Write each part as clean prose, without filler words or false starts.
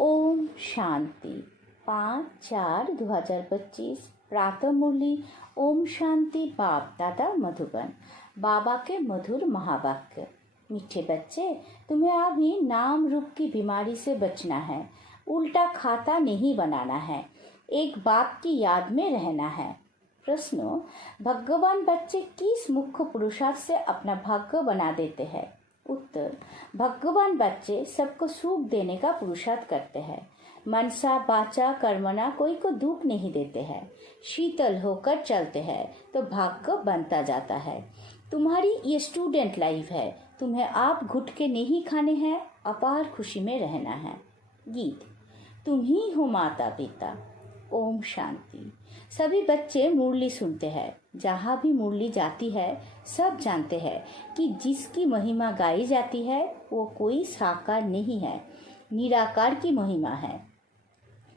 ओम शांति 5/4/2025 प्रातः मुरली। ओम शांति। बाप दादा मधुबन। बाबा के मधुर महावाक्य। मीठे बच्चे, तुम्हें अभी नाम रूप की बीमारी से बचना है। उल्टा खाता नहीं बनाना है। एक बाप की याद में रहना है। प्रश्न: भगवान बच्चे किस मुख्य पुरुषार्थ से अपना भाग्य बना देते हैं? उत्तर: भगवान बच्चे सबको सुख देने का पुरुषार्थ करते हैं। मनसा वाचा कर्मणा कोई को दुख नहीं देते हैं। शीतल होकर चलते हैं तो भाग्य बनता जाता है। तुम्हारी ये स्टूडेंट लाइफ है। तुम्हें आप घुट के नहीं खाने हैं, अपार खुशी में रहना है। गीत। तुम ही हो माता पिता। ओम शांति। सभी बच्चे मुरली सुनते हैं। जहाँ भी मुरली जाती है सब जानते हैं कि जिसकी महिमा गाई जाती है वो कोई साकार नहीं है, निराकार की महिमा है।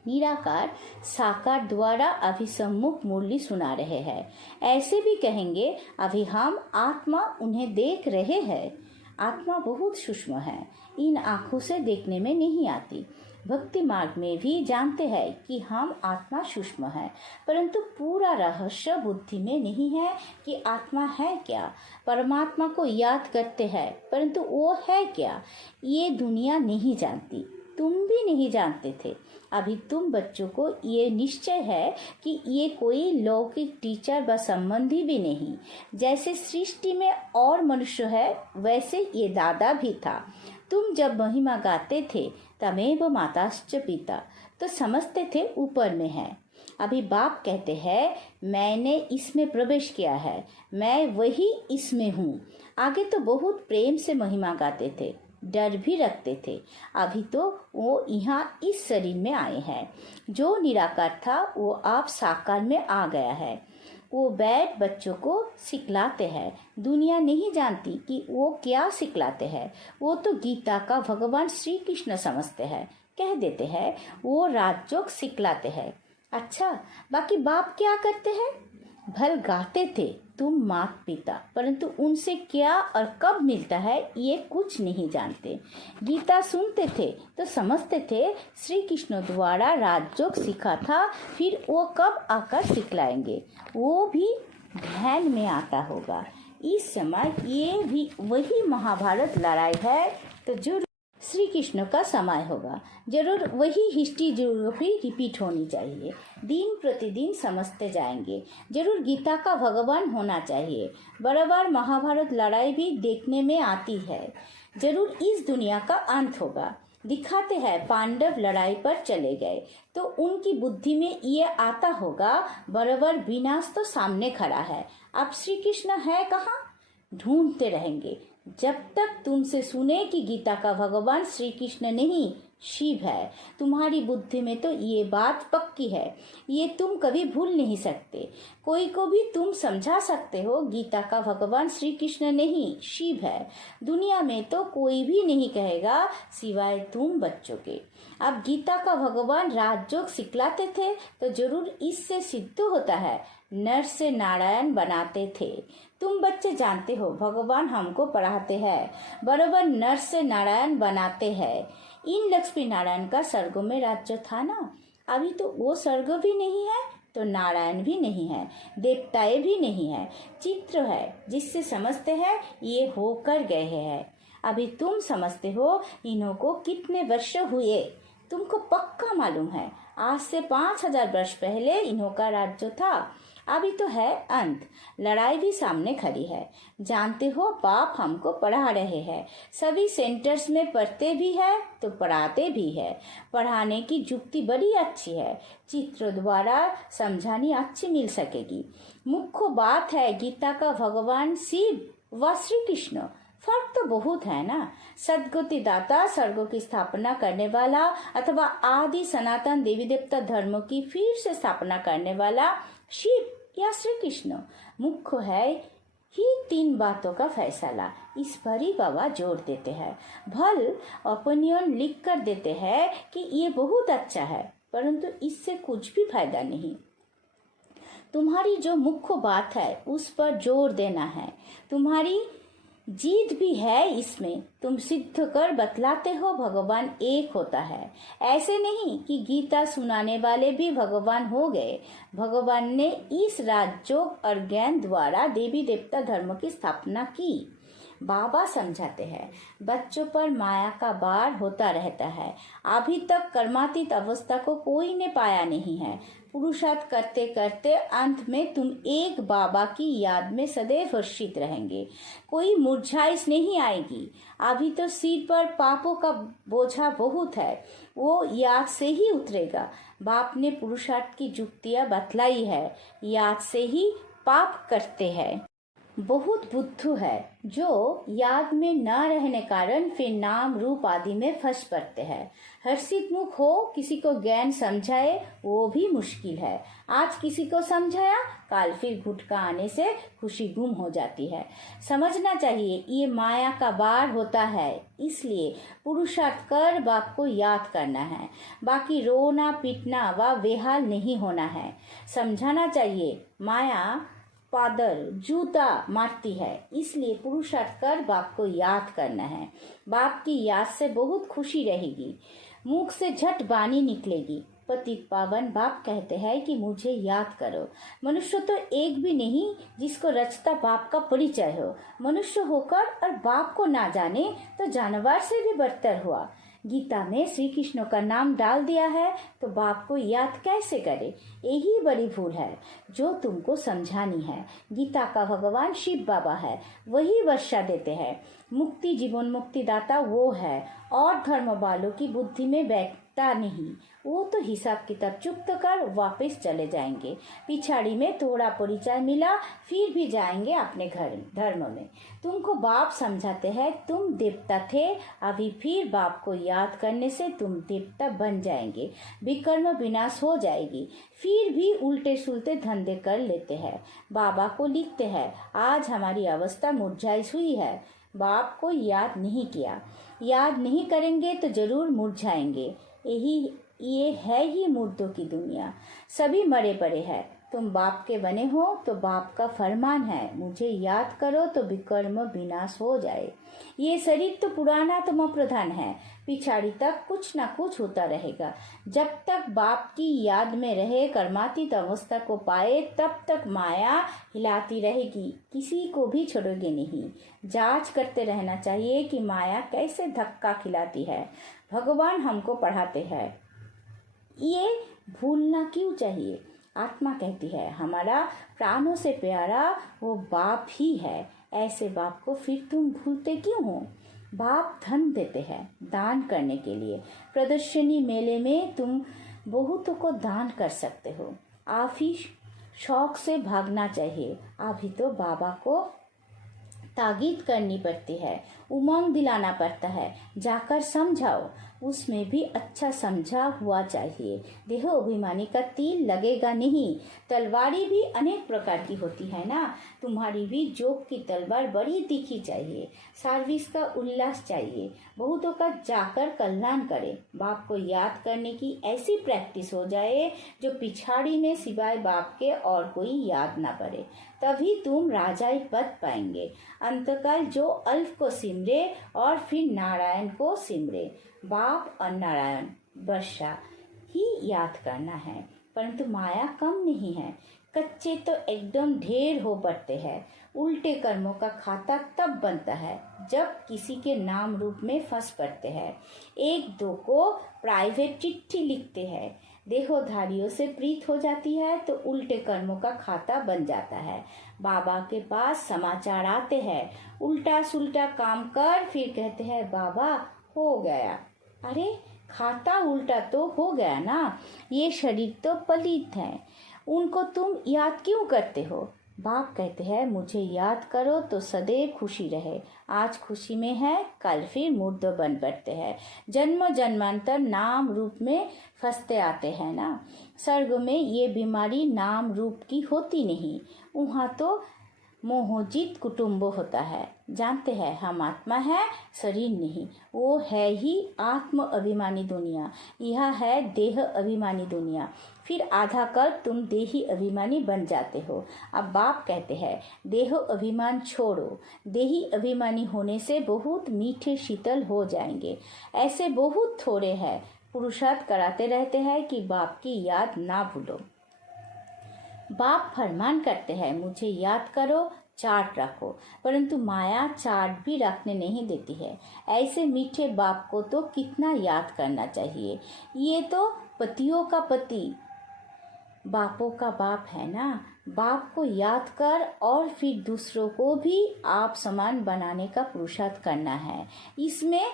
निराकार साकार द्वारा अभिसम्मुख मुरली सुना रहे हैं। ऐसे भी कहेंगे अभी हम आत्मा उन्हें देख रहे हैं। आत्मा बहुत सूक्ष्म है, इन आँखों से देखने में नहीं आती। भक्ति मार्ग में भी जानते हैं कि हम आत्मा सूक्ष्म है, परंतु पूरा रहस्य बुद्धि में नहीं है कि आत्मा है क्या। परमात्मा को याद करते हैं, परंतु वो है क्या ये दुनिया नहीं जानती। तुम भी नहीं जानते थे। अभी तुम बच्चों को ये निश्चय है कि ये कोई लौकिक टीचर व संबंधी भी नहीं। जैसे सृष्टि में और मनुष्य है वैसे ये दादा भी था। तुम जब महिमा गाते थे तमेव माताश्च पिता, तो समझते थे ऊपर में है। अभी बाप कहते हैं मैंने इसमें प्रवेश किया है, मैं वही इसमें हूँ। आगे तो बहुत प्रेम से महिमा गाते थे, डर भी रखते थे। अभी तो वो यहाँ इस शरीर में आए हैं। जो निराकार था वो आप साकार में आ गया है। वो बैठ बच्चों को सिखलाते हैं। दुनिया नहीं जानती कि वो क्या सिखलाते हैं। वो तो गीता का भगवान श्री कृष्ण समझते हैं। कह देते हैं वो राजयोग सिखलाते हैं। अच्छा, बाकी बाप क्या करते हैं? भल गाते थे तुम माता पिता, परंतु उनसे क्या और कब मिलता है ये कुछ नहीं जानते। गीता सुनते थे तो समझते थे श्री कृष्ण द्वारा राजयोग सीखा था, फिर वो कब आकर सिखलाएंगे वो भी ध्यान में आता होगा। इस समय ये भी वही महाभारत लड़ाई है तो जो श्री कृष्ण का समय होगा। जरूर वही हिस्ट्री ज्योग्राफी रिपीट होनी चाहिए। दिन प्रतिदिन समझते जाएंगे। जरूर गीता का भगवान होना चाहिए। बराबर महाभारत लड़ाई भी देखने में आती है। जरूर इस दुनिया का अंत होगा। दिखाते हैं पांडव लड़ाई पर चले गए तो उनकी बुद्धि में ये आता होगा बराबर विनाश तो सामने खड़ा है। अब श्री कृष्ण है कहाँ? ढूंढते रहेंगे जब तक तुमसे सुने कि गीता का भगवान श्री कृष्ण नहीं शिव है। तुम्हारी बुद्धि में तो ये बात पक्की है, ये तुम कभी भूल नहीं सकते। कोई को भी तुम समझा सकते हो गीता का भगवान श्री कृष्ण नहीं शिव है। दुनिया में तो कोई भी नहीं कहेगा सिवाय तुम बच्चों के। अब गीता का भगवान राजयोग सिखलाते थे तो जरूर इससे सिद्ध होता है नर से नारायण बनाते थे। तुम बच्चे जानते हो भगवान हमको पढ़ाते हैं, बराबर नर से नारायण बनाते हैं। इन लक्ष्मी नारायण का स्वर्ग में राज्य था ना। अभी तो वो स्वर्ग भी नहीं है तो नारायण भी नहीं है, देवताएं भी नहीं है। चित्र है जिससे समझते हैं ये होकर गए हैं। अभी तुम समझते हो इन्हों को कितने वर्ष हुए। तुमको पक्का मालूम है आज से 5000 वर्ष पहले इन्हों का राज्य था। अभी तो है अंत। लड़ाई भी सामने खड़ी है। जानते हो बाप हमको पढ़ा रहे हैं। सभी सेंटर्स में पढ़ते भी है तो पढ़ाते भी है। पढ़ाने की युक्ति बड़ी अच्छी है। चित्र द्वारा समझानी अच्छी मिल सकेगी। मुख्य बात है गीता का भगवान शिव व श्री कृष्ण। फर्क तो बहुत है ना। सदगति दाता, स्वर्गों की स्थापना करने वाला अथवा आदि सनातन देवी देवता धर्मों की फिर से स्थापना करने वाला शिव या श्री कृष्ण। मुख्य है ही तीन बातों का फैसला। इस पर ही बाबा जोर देते हैं। भल ओपिनियन लिख कर देते हैं कि ये बहुत अच्छा है, परंतु इससे कुछ भी फायदा नहीं। तुम्हारी जो मुख्य बात है उस पर जोर देना है। तुम्हारी जीत भी है इसमें, तुम सिद्ध कर बतलाते हो भगवान एक होता है। ऐसे नहीं कि गीता सुनाने वाले भी भगवान हो गए। भगवान ने इस राजयोग और ज्ञान द्वारा देवी देवता धर्म की स्थापना की। बाबा समझाते हैं, बच्चों पर माया का बाढ़ होता रहता है। अभी तक कर्मातीत अवस्था को कोई ने पाया नहीं है। पुरुषार्थ करते करते अंत में तुम एक बाबा की याद में सदैव हर्षित रहेंगे। कोई मुरझाइश नहीं आएगी। अभी तो सिर पर पापों का बोझा बहुत है, वो याद से ही उतरेगा। बाप ने पुरुषार्थ की जुक्तियां बतलाई है। याद से ही पाप करते हैं। बहुत बुद्धू है जो याद में न रहने कारण फिर नाम रूप आदि में फंस पड़ते हैं। हर्षित मुख हो किसी को ज्ञान समझाए वो भी मुश्किल है। आज किसी को समझाया, काल फिर गुटका आने से खुशी गुम हो जाती है। समझना चाहिए ये माया का बाढ़ होता है, इसलिए पुरुषार्थ कर बाप को याद करना है। बाकी रोना पीटना व बेहाल नहीं होना है। समझाना चाहिए माया पादर जूता मारती है, इसलिए पुरुषार्थ कर बाप को याद करना है। बाप की याद से बहुत खुशी रहेगी, मुख से झट वाणी निकलेगी। पतित पावन बाप कहते हैं कि मुझे याद करो। मनुष्य तो एक भी नहीं जिसको रचता बाप का परिचय हो। मनुष्य होकर और बाप को ना जाने तो जानवर से भी बदतर हुआ। गीता में श्री कृष्ण का नाम डाल दिया है तो बाप को याद कैसे करे? यही बड़ी भूल है जो तुमको समझानी है। गीता का भगवान शिव बाबा है, वही वर्षा देते हैं। मुक्ति जीवन मुक्ति दाता वो है और धर्म वालों की बुद्धि में बैठता नहीं। वो तो हिसाब किताब चुप्त कर वापस चले जाएंगे। पिछाड़ी में थोड़ा परिचय मिला फिर भी जाएंगे अपने घर धर्म में। तुमको बाप समझाते हैं तुम देवता थे, अभी फिर बाप को याद करने से तुम देवता बन जाएंगे। विकर्म विनाश हो जाएगी। फिर भी उल्टे सुलटे धंधे कर लेते हैं। बाबा को लिखते हैं आज हमारी अवस्था मुरझाई हुई है। बाप को याद नहीं किया, याद नहीं करेंगे तो जरूर मुरझाएंगे। ये है ही मुर्दों की दुनिया। सभी मरे पड़े हैं। तुम बाप के बने हो तो बाप का फरमान है मुझे याद करो तो विकर्म विनाश हो जाए। ये शरीर तो पुराना तम प्रधान है, पिछाड़ी तक कुछ ना कुछ होता रहेगा। जब तक बाप की याद में रहे कर्मातीत अवस्था को पाए तब तक माया हिलाती रहेगी, किसी को भी छोड़ोगे नहीं। जांच करते रहना चाहिए कि माया कैसे धक्का खिलाती है। भगवान हमको पढ़ाते हैं, ये भूलना क्यों चाहिए? आत्मा कहती है हमारा प्राणों से प्यारा वो बाप ही है। ऐसे बाप को फिर तुम भूलते क्यों हो? बाप धन देते हैं दान करने के लिए। प्रदर्शनी मेले में तुम बहुतों को दान कर सकते हो। आप ही शौक से भागना चाहिए। अभी तो बाबा को ताकीद करनी पड़ती है, उमंग दिलाना पड़ता है। जाकर समझाओ, उसमें भी अच्छा समझा हुआ चाहिए। देहो अभिमानी का तीर लगेगा नहीं। तलवारी भी अनेक प्रकार की होती है ना, तुम्हारी भी जोक की तलवार बड़ी तीखी चाहिए। सर्विस का उल्लास चाहिए। बहुतों का जाकर कल्याण करे। बाप को याद करने की ऐसी प्रैक्टिस हो जाए जो पिछाड़ी में सिवाय बाप के और कोई याद ना पड़े, तभी तुम राजाई पद पाएंगे। अंतकाल जो अल्फ को सिमरे और फिर नारायण को सिमरे। बाप और नारायण वर्षा ही याद करना है, परंतु माया कम नहीं है। कच्चे तो एकदम ढेर हो पड़ते हैं। उल्टे कर्मों का खाता तब बनता है जब किसी के नाम रूप में फंस पड़ते हैं। एक दो को प्राइवेट चिट्ठी लिखते हैं, देहोधारियों से प्रीत हो जाती है तो उल्टे कर्मों का खाता बन जाता है। बाबा के पास समाचार आते हैं, उल्टा सुल्टा काम कर फिर कहते हैं बाबा हो गया। अरे खाता उल्टा तो हो गया ना, ये शरीर तो पलित है, उनको तुम याद क्यों करते हो? बाप कहते हैं मुझे याद करो तो सदैव खुशी रहे। आज खुशी में है, कल फिर मुर्द बन पड़ते हैं। जन्म जन्मांतर नाम रूप में फंसते आते हैं ना। स्वर्ग में ये बीमारी नाम रूप की होती नहीं, वहाँ तो मोहजित कुटुंब होता है। जानते हैं हम आत्मा है, शरीर नहीं। वो है ही आत्म अभिमानी दुनिया, यह है देह अभिमानी दुनिया। फिर आधा कल्प तुम देही अभिमानी बन जाते हो। अब बाप कहते हैं देह अभिमान छोड़ो, देही अभिमानी होने से बहुत मीठे शीतल हो जाएंगे। ऐसे बहुत थोड़े हैं, पुरुषार्थ कराते रहते हैं कि बाप की याद ना भूलो। बाप फरमान करते हैं मुझे याद करो, चार्ट रखो, परंतु माया चार्ट भी रखने नहीं देती है। ऐसे मीठे बाप को तो कितना याद करना चाहिए। ये तो पतियों का पति, बापों का बाप है ना। बाप को याद कर और फिर दूसरों को भी आप समान बनाने का पुरुषार्थ करना है। इसमें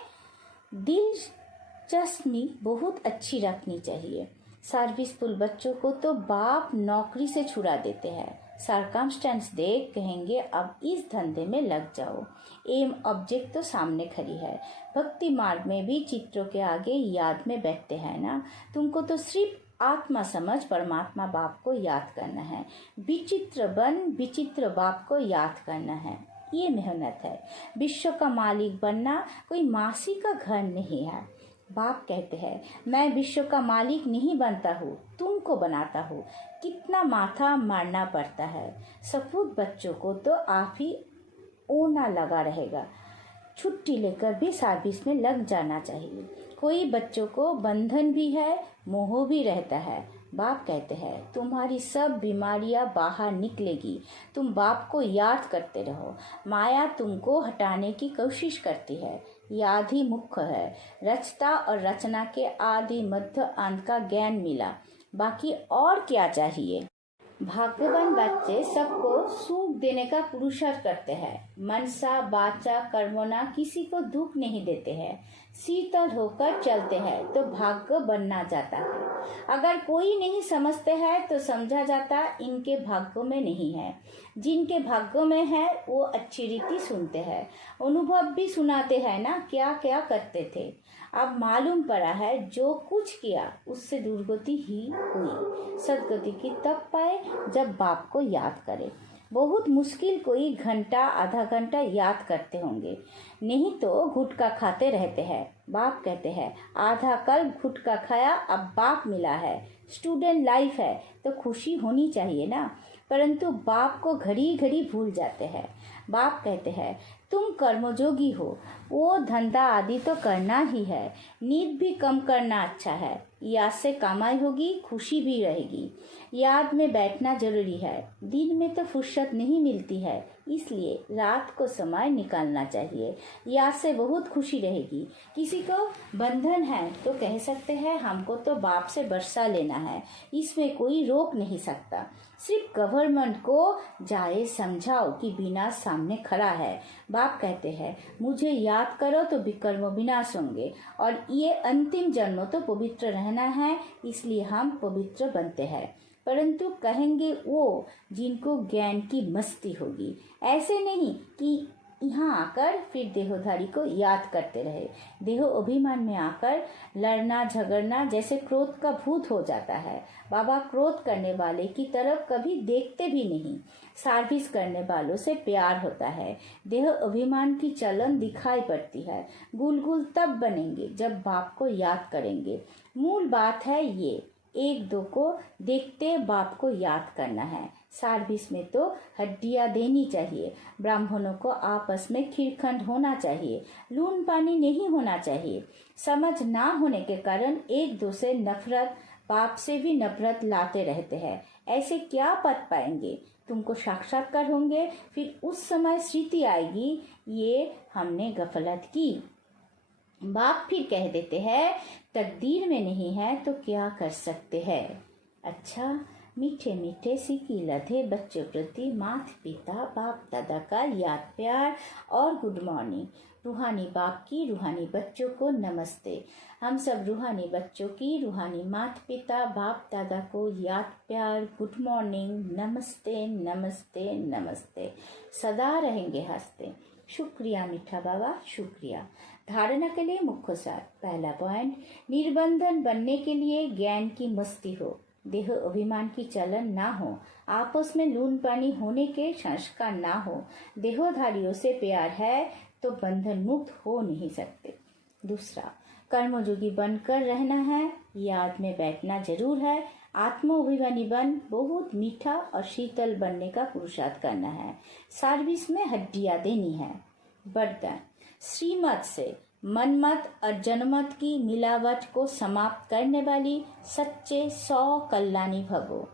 दिलचस्पी बहुत अच्छी रखनी चाहिए। सर्विसफुल बच्चों को तो बाप नौकरी से छुड़ा देते हैं। सरकमस्टेंस देख कहेंगे अब इस धंधे में लग जाओ। एम ऑब्जेक्ट तो सामने खड़ी है। भक्ति मार्ग में भी चित्रों के आगे याद में बैठते हैं ना। तुमको तो सिर्फ आत्मा समझ परमात्मा बाप को याद करना है। विचित्र बन विचित्र बाप को याद करना है, ये मेहनत है। विश्व का मालिक बनना कोई मासी का घर नहीं है। बाप कहते हैं मैं विश्व का मालिक नहीं बनता हूँ, तुमको बनाता हूँ। कितना माथा मारना पड़ता है। सपूत बच्चों को तो आप ही ओना लगा रहेगा। छुट्टी लेकर भी सर्विस में लग जाना चाहिए। कोई बच्चों को बंधन भी है, मोह भी रहता है। बाप कहते हैं तुम्हारी सब बीमारियां बाहर निकलेगी। तुम बाप को याद करते रहो। माया तुमको हटाने की कोशिश करती है। याद ही मुख्य है। रचता और रचना के आदि मध्य अंत का ज्ञान मिला, बाकी और क्या चाहिए। भाग्यवान बच्चे सबको सुख देने का पुरुषार्थ करते हैं। मनसा वाचा कर्मोना किसी को दुख नहीं देते हैं। शीतल होकर चलते हैं तो भाग्य बनना जाता है। अगर कोई नहीं समझते हैं तो समझा जाता इनके भाग्यों में नहीं है। जिनके भाग्यों में है वो अच्छी रीति सुनते हैं। अनुभव भी सुनाते हैं ना क्या क्या करते थे। अब मालूम पड़ा है जो कुछ किया उससे दुर्गति ही हुई। सदगति की तब पाए जब बाप को याद करे। बहुत मुश्किल कोई घंटा आधा घंटा याद करते होंगे, नहीं तो गुटखा खाते रहते हैं। बाप कहते हैं आधा कल गुटखा खाया, अब बाप मिला है। स्टूडेंट लाइफ है तो खुशी होनी चाहिए ना, परंतु बाप को घड़ी घड़ी भूल जाते हैं। बाप कहते हैं तुम कर्मयोगी हो, वो धंधा आदि तो करना ही है। नींद भी कम करना अच्छा है। याद से कमाई होगी, खुशी भी रहेगी। याद में बैठना जरूरी है। दिन में तो फुर्सत नहीं मिलती है, इसलिए रात को समय निकालना चाहिए। याद से बहुत खुशी रहेगी। किसी को बंधन है तो कह सकते हैं हमको तो बाप से बरसा लेना है, इसमें कोई रोक नहीं सकता। सिर्फ गवर्नमेंट को जाए समझाओ कि विनाश सामने खड़ा है। बाप कहते हैं मुझे याद करो तो विकर्म विनाश होंगे, और ये अंतिम जन्म तो पवित्र रहना है, इसलिए हम पवित्र बनते हैं। परंतु कहेंगे वो जिनको ज्ञान की मस्ती होगी। ऐसे नहीं कि यहाँ आकर फिर देहोधारी को याद करते रहे। देहो अभिमान में आकर लड़ना झगड़ना जैसे क्रोध का भूत हो जाता है। बाबा क्रोध करने वाले की तरफ कभी देखते भी नहीं। सर्विस करने वालों से प्यार होता है। देह अभिमान की चलन दिखाई पड़ती है। गुलगुल तब बनेंगे जब बाप को याद करेंगे। मूल बात है ये, एक दो को देखते बाप को याद करना है। सर्विस में तो हड्डियां देनी चाहिए। ब्राह्मणों को आपस में खीरखंड होना चाहिए, लून पानी नहीं होना चाहिए। समझ ना होने के कारण एक दो से नफरत, बाप से भी नफरत लाते रहते हैं। ऐसे क्या पद पाएंगे। तुमको साक्षात्कार होंगे, फिर उस समय स्मृति आएगी ये हमने गफलत की। बाप फिर कह देते हैं तकदीर में नहीं है तो क्या कर सकते हैं। अच्छा, मीठे मीठे सिकी लधे बच्चों प्रति माता पिता बाप दादा का याद प्यार और गुड मॉर्निंग। रूहानी बाप की रूहानी बच्चों को नमस्ते। हम सब रूहानी बच्चों की रूहानी माता पिता बाप दादा को याद प्यार गुड मॉर्निंग, नमस्ते नमस्ते नमस्ते। सदा रहेंगे हंसते। शुक्रिया मीठा बाबा, शुक्रिया। धारणा के लिए मुख्य सार। पहला पॉइंट, निर्बंधन बनने के लिए ज्ञान की मस्ती हो। देह अभिमान की चलन ना हो, आपस में लून पानी होने के संस्कार ना हो, देहोधारियों से प्यार है तो बंधन मुक्त हो नहीं सकते। दूसरा, कर्मयोगी बनकर रहना है, याद में बैठना जरूर है। आत्माभिमानी बन बहुत मीठा और शीतल बनने का पुरुषार्थ करना है। सर्विस में हड्डियां देनी है। वरदान, श्रीमत से मनमत और जनमत की मिलावट को समाप्त करने वाली सच्चे 100 कल्याणी भवो।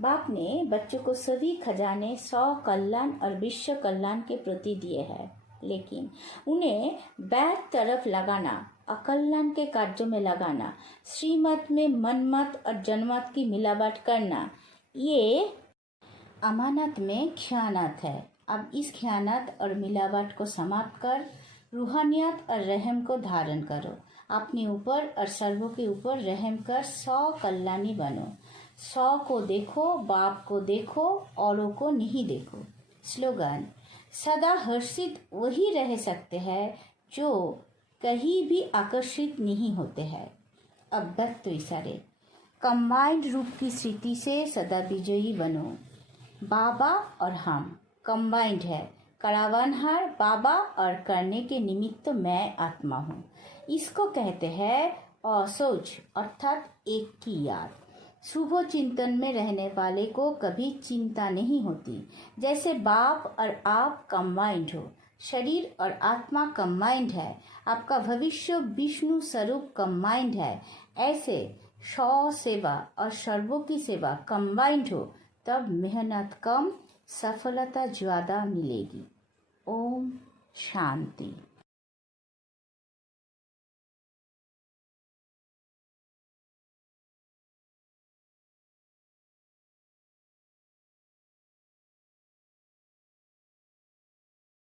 बाप ने बच्चों को सभी खजाने 100 कल्याण और विश्व कल्याण के प्रति दिए हैं, लेकिन उन्हें बैक तरफ लगाना, अकल्याण के कार्यों में लगाना, श्रीमत में मनमत और जनमत की मिलावट करना, ये अमानत में खयानत है। अब इस खयानत और मिलावट को समाप्त कर रूहानियत और रहम को धारण करो। अपने ऊपर और सर्वों के ऊपर रहम कर 100 कल्याणी बनो। 100 को देखो, बाप को देखो, औरों को नहीं देखो। स्लोगन, सदा हर्षित वही रह सकते हैं जो कहीं भी आकर्षित नहीं होते हैं। अब भक्त इशारे, कंबाइंड रूप की स्थिति से सदा विजयी बनो। बाबा और हम कंबाइंड है। करावनहार बाबा और करने के निमित्त मैं आत्मा हूँ। इसको कहते हैं असोच, अर्थात एक की याद। शुभ चिंतन में रहने वाले को कभी चिंता नहीं होती। जैसे बाप और आप कंबाइंड हो, शरीर और आत्मा कंबाइंड है, आपका भविष्य विष्णु स्वरूप कंबाइंड है, ऐसे 100 सेवा और सर्वों की सेवा कंबाइंड हो, तब मेहनत कम, सफलता ज्यादा मिलेगी। ओम शांति।